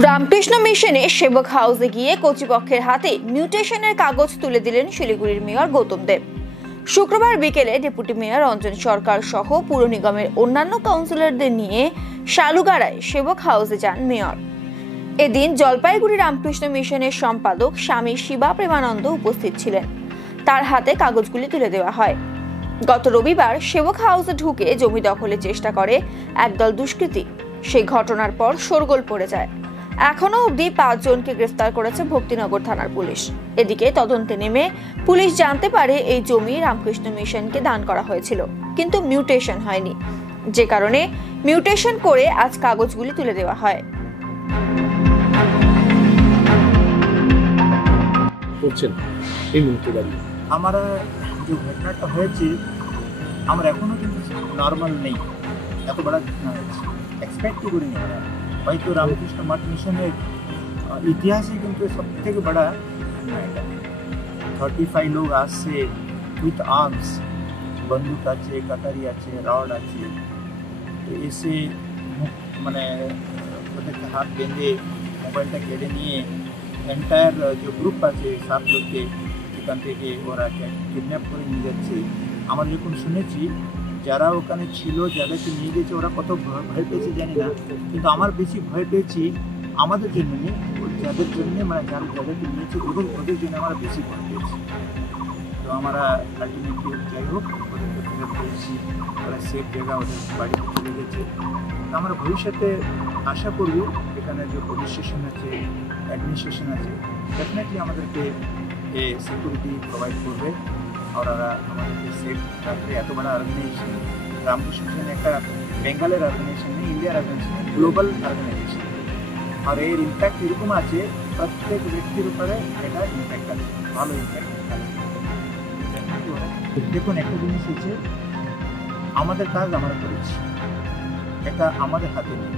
রামকৃষ্ণ মিশনে সেবক হাউসে গিয়ে কর্তৃপক্ষের হাতে মিউটেশনের কাগজ তুলে দিলেন শিলিগুড়ির মেয়র গৌতম দেব। শুক্রবার বিকেলে ডেপুটি মেয়র অঞ্জন সরকার সহ পুর নিগমের অন্যান্য কাউন্সিলরদের নিয়ে শালুগাড়ায় সেবক হাউসে যান মেয়র। এদিন জলপাইগুড়ি রামকৃষ্ণ মিশনের সম্পাদক স্বামী শিবা প্রেমানন্দ উপস্থিত ছিলেন। তার হাতে কাগজগুলি তুলে দেওয়া হয়। গত রবিবার সেবক হাউসে ঢুকে জমি দখলের চেষ্টা করে একদল দুষ্কৃতী। সেই ঘটনার পর শোরগোল পড়ে যায়। এখনো অবধি 5 জনকে গ্রেফতার করেছে ভক্তিনগর থানার পুলিশ। এদিকে তদন্তে নেমে পুলিশ জানতে পারে এই জমি রামকৃষ্ণ মিশনকে দান করা হয়েছিল, কিন্তু মিউটেশন হয়নি, যে কারণে মিউটেশন করে আজ কাগজগুলি তুলে দেওয়া হয়। हमारा जो घटनाটা হয়েছে আমরা এখনো কিন্তু নরমাল নেই, এত বড় ঘটনা হয়েছে এক্সপেক্ট করিনি আমরা। হয়তো রামকৃষ্ণ মঠ মিশনের ইতিহাসে কিন্তু সবথেকে বড় ঘটনা এটা। 35 লোক আসছে উইথ আর্মস, বন্দুক আছে, কাটারি আছে, রড আছে, তো এসে মানে ওদেরকে হাত বেঁধে মোবাইলটা কেড়ে নিয়ে এন্টায়ার যে গ্রুপ আছে 7 লোককে এখান থেকে ওরা কিডন্যাপ করে নিয়ে যাচ্ছে। আমরা যখন শুনেছি যারা ওখানে ছিল, যাদেরকে নিয়ে গেছে, ওরা কত ভয় পেয়েছে জানি না, কিন্তু আমার বেশি ভয় পেয়েছি আমাদের জন্য নেই, যাদের জন্য মানে যাদেরকে নিয়েছে ওদের জন্য আমরা বেশি ভয় পেয়েছি। তো আমরা আলটিমেটলি যাই হোক ওদেরকে ফেরত পেয়েছি, ওরা সেফ জায়গা ওদের বাড়িতে চলে গেছে। তো আমরা ভবিষ্যতে আশা করব এখানে যে পুলিশ স্টেশন আছে, অ্যাডমিনিস্ট্রেশন আছে, ডেফিনেটলি আমাদেরকে সিকিউরিটি প্রোভাইড করবে আর ওরা আমাদেরকে সেফ রাখবে। এত বড় অর্গানাইজেশন রামকৃষ্ণ মিশন একটা বেঙ্গলের অর্গানাইজেশন নেই, ইন্ডিয়ার অর্গানাইজেশন, গ্লোবাল অর্গানাইজেশন। আর এর ইম্প্যাক্ট এরকম আছে প্রত্যেক ব্যক্তির উপরে এটা ইম্প্যাক্ট আছে, ভালো ইম্প্যাক্ট আছে। দেখুন একটা জিনিস হচ্ছে আমাদের কাজ আমরা করেছি, এটা আমাদের হাতে নেই,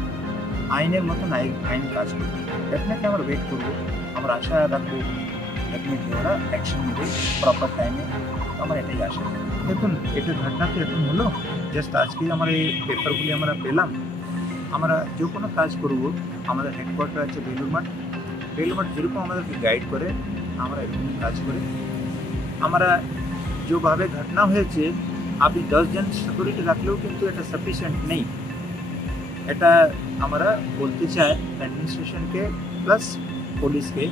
আইনের মতন আইন কাজ করবে। ডেফিনেটলি আমরা ওয়েট করবো, আমরা আশা রাখবো ডেফিনেটলি ওরা অ্যাকশন নেবে প্রপার টাইমে, আমার এটাই আশা। দেখুন এটা ঘটনা তো এখন হলো, জাস্ট আজকে আমার এই পেপারগুলি আমরা পেলাম। আমরা যে কোনো কাজ করব, আমাদের হেডকোয়ার্টার আছে বেলুর মাঠ যেরকম আমাদেরকে গাইড করে আমরা এরকম কাজ করে। আমরা যেভাবে ঘটনা হয়েছে আপনি 10 জন সিকিউরিটি রাখলেও কিন্তু এটা সাফিসিয়েন্ট নেই। এটা আমরা বলতে চাই অ্যাডমিনিস্ট্রেশনকে প্লাস পুলিশকে,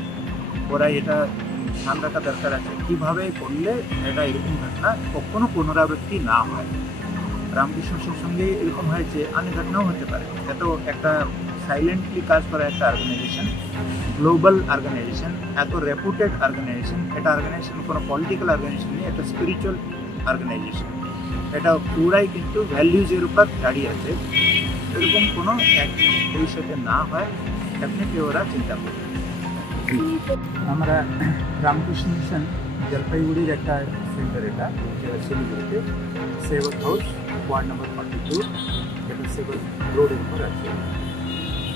ওরা এটা ধ্যান রাখা দরকার আছে কীভাবে করলে এটা এরকম ঘটনা কখনো পুনরাবৃত্তি না হয়। রামকৃষ্ণ মিশনের সঙ্গে এরকম হয়েছে, অনেক ঘটনাও হতে পারে। এত একটা সাইলেন্টলি কাজ করা একটা অর্গানাইজেশন, গ্লোবাল অর্গানাইজেশন, এত রেপুটেড অর্গানাইজেশন। এটা অর্গানাইজেশন কোনো পলিটিক্যাল অর্গানাইজেশন নেই, এটা স্পিরিচুয়াল অর্গানাইজেশন। এটা পুরাই কিন্তু ভ্যালিউজের উপর দাঁড়িয়ে আছে। এরকম কোনো এক ভবিষ্যতে না হয় ডেফিনেটলি ওরা চিন্তা করবে। আমরা রামকৃষ্ণ মিশন জলপাইগুড়ির একটা সেন্টার, এটা শিলিগুড়িতে সেবক হাউস ওয়ার্ড নম্বর 42, এটা সেবক রোডের উপর আছে।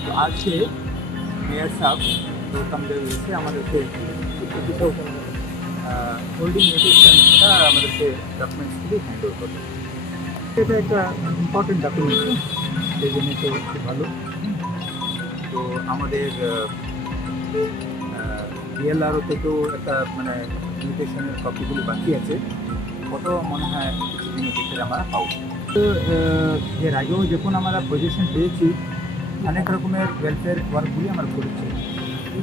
তো আজকে মেয়র সাহেব গৌতম দেব এসে আমাদেরকে হোল্ডিং মিউটেশনটা আমাদেরকে ডকুমেন্টসগুলি হ্যান্ডওভার করবে। এটা একটা ইম্পর্টেন্ট ডকুমেন্ট, সেই জন্য তো খুব ভালো। তো আমাদের ডিএলআরওতে তো একটা মানে মিউটেশনের কপিগুলি বাকি আছে, কত মনে হয় কিছুদিনের ভিতরে আমরা পাবো। তো এর আগেও যখন আমরা পজিশন পেয়েছি অনেক রকমের ওয়েলফেয়ার ওয়ার্কগুলি আমরা করেছি,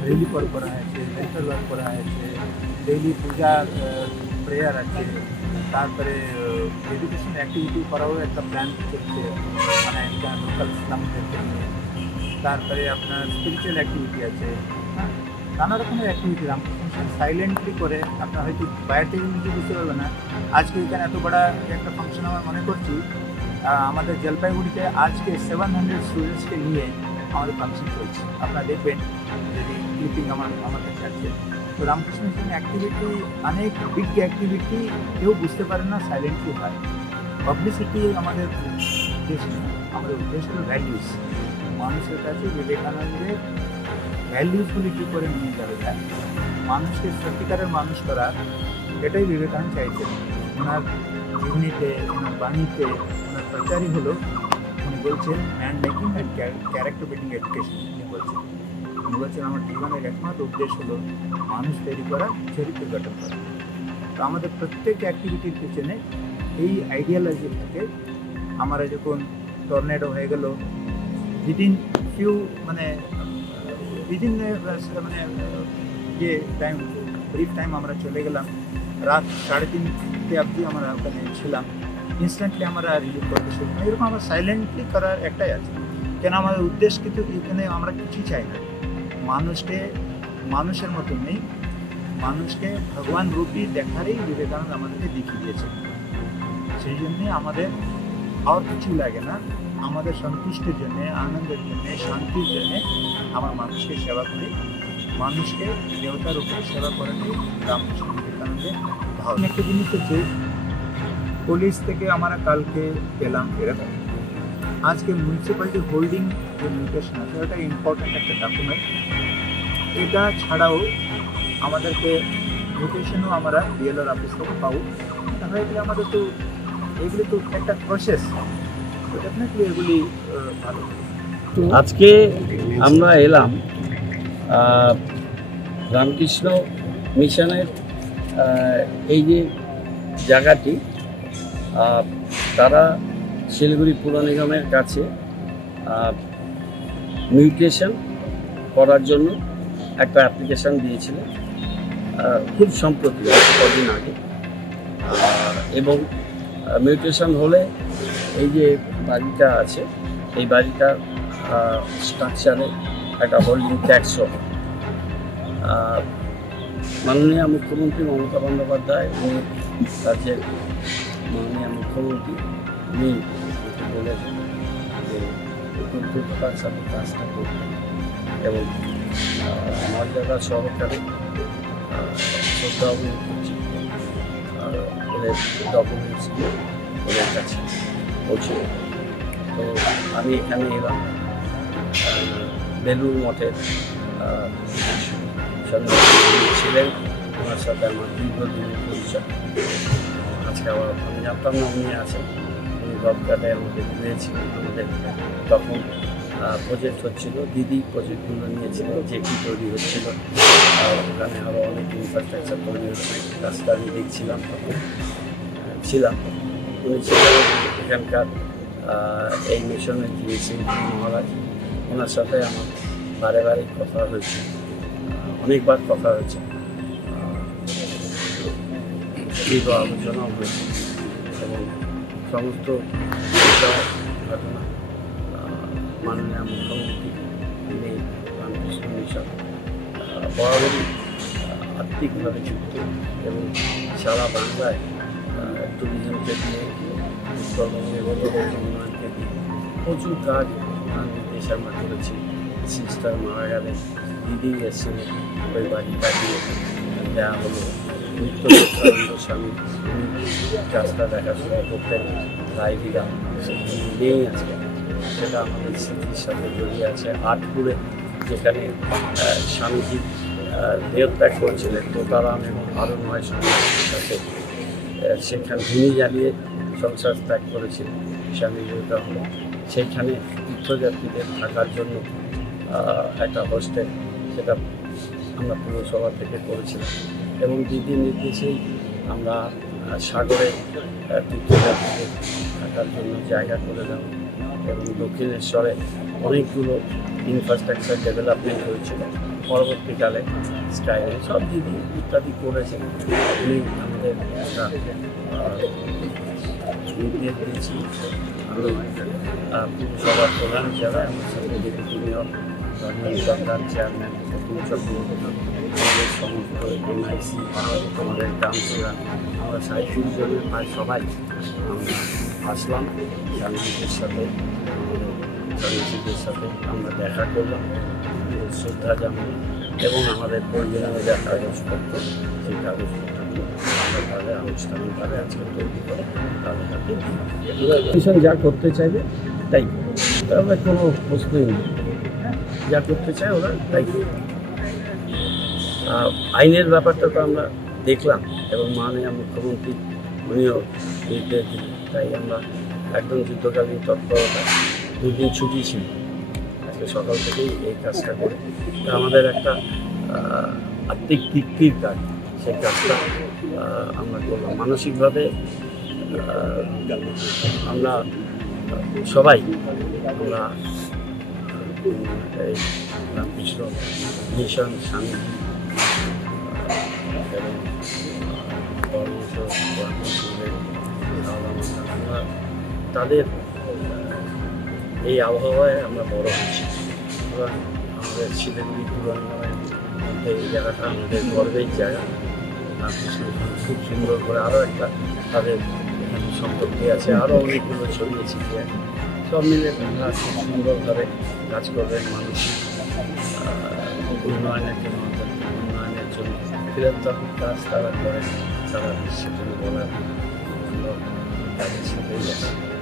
রিলিফ ওয়ার্ক করা হয়েছে, ওয়েলফেয়ার ওয়ার্ক করা হয়েছে, ডেইলি পূজা প্রেয়ার আছে, তারপরে এডুকেশন অ্যাক্টিভিটি করাও একটা প্ল্যান চলছে, মানে একটা লোকাল ইসলামদেরকে নিয়ে। তারপরে আপনার স্পিরিচুয়াল অ্যাক্টিভিটি আছে, হ্যাঁ, নানা রকমের অ্যাক্টিভিটি রামকৃষ্ণ সাইলেন্টলি করে। আপনার হয়তো বাইরে থেকে কিন্তু বুঝতে পারবে না। আজকে এখানে এত বড় একটা ফাংশন আমার মনে করছি, আমাদের জলপাইগুড়িতে আজকে 700 স্টুডেন্টসকে নিয়ে আমাদের ফাংশন চলছে। আপনারা দেখবেন যদি ক্লিপিং আমার কাছে আছে। তো রামকৃষ্ণ মিশন অ্যাক্টিভিটি অনেক বিগ অ্যাক্টিভিটি, কেউ বুঝতে পারে না, সাইলেন্টলি হয়। পাবলিসিটি আমাদের উদ্দেশ্য নেই, আমাদের উদ্দেশ্য হলো ভ্যালিউস। মানুষের কাছে বিবেকানন্দের ভ্যালিউসগুলি কী করে নিয়ে যাবে যায়, মানুষকে সত্যিকারের মানুষ করা, এটাই বিবেকানন্দ চাইছেন। ওনার জীবনীতে, ওনার বাণীতে, ওনার প্রচারই হলো, উনি বলছেন man making and character building education. উনি বলছেন নির্বাচন আমার জীবনের একমাত্র উদ্দেশ্য হলো মানুষ তৈরি করা, চরিত্র গঠন করা। তো আমাদের প্রত্যেক অ্যাক্টিভিটির পিছনে এই আইডিয়ালজি থাকে। আমরা যখন টর্নেডো হয়ে গেল, উইদিন ফিউ মানে যে টাইম, ব্রিফ টাইম আমরা চলে গেলাম, রাত 3:30 অবধি আমরা ওখানে ছিলাম। ইনস্ট্যান্টলি আমরা রিলিভ করতে শুরু করি। এরকম আমরা সাইলেন্টলি করার একটাই আছে, কেন আমাদের উদ্দেশ্য কিন্তু এখানে আমরা কিছুই চাই না। মানুষকে মানুষের মতো নেই, মানুষকে ভগবান রূপী দেখারই বিবেকানন্দ আমাদেরকে দেখিয়ে দিয়েছে। সেই জন্যে আমাদের আর কিছু লাগে না। আমাদের সন্তুষ্টির জন্যে, আনন্দের জন্যে, শান্তির জন্যে আমরা মানুষকে সেবা করি। মানুষকে দেবতার উপরে সেবা করাটাই রামকৃষ্ণ বিবেকানন্দের ভাবনা। একটা জিনিস হচ্ছে, পুলিশ থেকে আমরা কালকে পেলাম এরকম, আজকে মিউনিসিপ্যালিটি হোল্ডিং যে মিউটেশন আছে ওটা ইম্পর্ট্যান্ট একটা ডকুমেন্ট। এটা ছাড়াও আমাদেরকে মিউটেশনও আমরা বিএলআর অফিস থেকে পাবো। এটা হয়ে গেলে আমাদের তো এগুলি তো একটা প্রসেস, তো ডেফিনেটলি এগুলি ভালো। আজকে আমরা এলাম রামকৃষ্ণ মিশনের এই যে জায়গাটি, তারা শিলিগুড়ি পুর নিগমের কাছে মিউটেশন করার জন্য একটা অ্যাপ্লিকেশান দিয়েছিলেন খুব সম্প্রতি, কদিন আগে। এবং মিউটেশন হলে এই যে বাড়িটা আছে, এই বাড়িটার স্ট্রাকচারে একটা হোল্ডিং ট্যাক্সও মাননীয় মুখ্যমন্ত্রী মমতা বন্দ্যোপাধ্যায় উনি রাজ্যের মাননীয় মুখ্যমন্ত্রী উনি বলেছেন যে দ্রুততার সাথে কাজটা করবেন এবং মর্যাদা সহকারে শ্রদ্ধা ওদের ডকুমেন্টস ওদের কাছে পৌঁছে। তো আমি এখানে এলাম বেলুর মঠের ছিলেন, ওনার সাথে আমার দীর্ঘদিনের পরিচয়। আজকে আবার আমি জানতাম না উনি আছেন। উনি গবকাটায় আমাকে ঘুরিয়েছিলেন। আমাদের তখন প্রজেক্ট হচ্ছিল, দিদি প্রজেক্টগুলো নিয়েছিলেন, যে কি তৈরি হচ্ছিল, ওখানে আরও অনেক ইনফ্রাস্ট্রাকচার তৈরি হচ্ছে, রাস্তা আমি দেখছিলাম, তখন ছিলাম। উনি ছিলেন এখানকার এই মিশনের যিনি শ্রীমতী মহারাজ, ওনার সাথে আমার বারে বারে কথা হয়েছে, অনেকবার কথা হয়েছে, দীর্ঘ আলোচনাও হয়েছে এবং সমস্ত ঘটনা মাননীয় মুখ্যমন্ত্রী তিনি রামকৃষ্ণ মিশন বরাবরই আর্থিকভাবে যুক্ত এবং সারা বাংলায় ট্যুরিজমকে দিয়ে, উত্তরবঙ্গের উন্নয়নকে দিয়ে প্রচুর কাজ নির্দেশ আমরা করেছি। সিস্টার মারা গেলে দিদি এসেছিলেন, ওই বাড়িটা দিয়ে দেওয়া হলো। নিত্যানন্দ স্বামী কাজটা দেখাশোনা করতেন, রায়দিরা নেই আজকে, সেটা আমাদের স্মৃতির সাথে জড়িয়ে আছে। আটপুরে যেখানে স্বামীজি দেহত্যাগ করেছিলেন তোতারাম এবং আরও 9 সন্ন্যাসীর সাথে, সেখানে ভূমি জ্বালিয়ে সংসার ত্যাগ করেছিলেন স্বামী বিবেকানন্দ। সেইখানে তীর্থযাত্রীদের থাকার জন্য একটা হোস্টেল, সেটা আমরা পুরসভা থেকে করেছিলাম এবং দিদির নির্দেশেই আমরা সাগরে তীর্থযাত্রীদের থাকার জন্য জায়গা করে দেওয়া এবং দক্ষিণেশ্বরে অনেকগুলো ইনফ্রাস্ট্রাকচার ডেভেলপমেন্ট হয়েছিল। পরবর্তীকালে স্কাইলাইন সব দিদি ইত্যাদি করেছেন। উনি আমাদের একটা নির্দেশ দিয়েছি। আমি পুরসভার প্রধান হিসাবে আমার সঙ্গে ডেপুটি মেয়র সরকার, চেয়ারম্যান অতুল চক্রবর্তী, আমাদের সমস্ত এমআইসি, আমাদের কাউন্সিলর, আমরা 37 জনের প্রায় সবাই আমরা আসলাম। সাংবাদিকদের সাথে, আমাদের সন্ন্যাসীদের সাথে আমরা দেখা করলাম, শ্রদ্ধা জানালাম এবং আমাদের প্রয়োজনীয় যা কাগজপত্র, সেই কাগজপত্রগুলো আমরা তাদের আনুষ্ঠানিকভাবে আজকে তৈরি করে তাদের হাতে মিশন যা করতে চাইবে তাই, তবে কোনো প্রশ্নই নেই, যা করতে চায় ওরা তাই। আইনের ব্যাপারটা তো আমরা দেখলাম এবং মাননীয় মুখ্যমন্ত্রী উনিও নির্দেশ দিলেন, তাই আমরা একদম যুদ্ধকালীন তৎপরতা, 2 দিন ছুটি ছিল, আজকে সকাল থেকেই এই কাজটা করে আমাদের একটা আত্মিক তৃপ্তির কাজ, সেই কাজটা আমরা করলাম। মানসিকভাবে আমরা সবাই আমরা এই রামকৃষ্ণ মিশন স্বামী এবং আমরা তাদের এই আবহাওয়ায় আমরা বড় হচ্ছি। আমরা আমাদের শিলিগুড়ি পুরানিগমের মধ্যে এই জায়গাটা আমাদের গর্বের জায়গা। রামকৃষ্ণ খুব সুন্দর করে আরও একটা তাদের সম্পর্কে আছে, আরও অনেকগুলো ছড়িয়ে ছিটিয়ে সব মিলে আমরা খুব সুন্দরভাবে কাজ করবেন মানসিক উন্নয়নের জন্য, উন্নয়নের জন্য ফিলান্থ্রপিক কাজ তারা করেন সারা বিশ্বের জন্য বলার তাদের সাথেই আছে।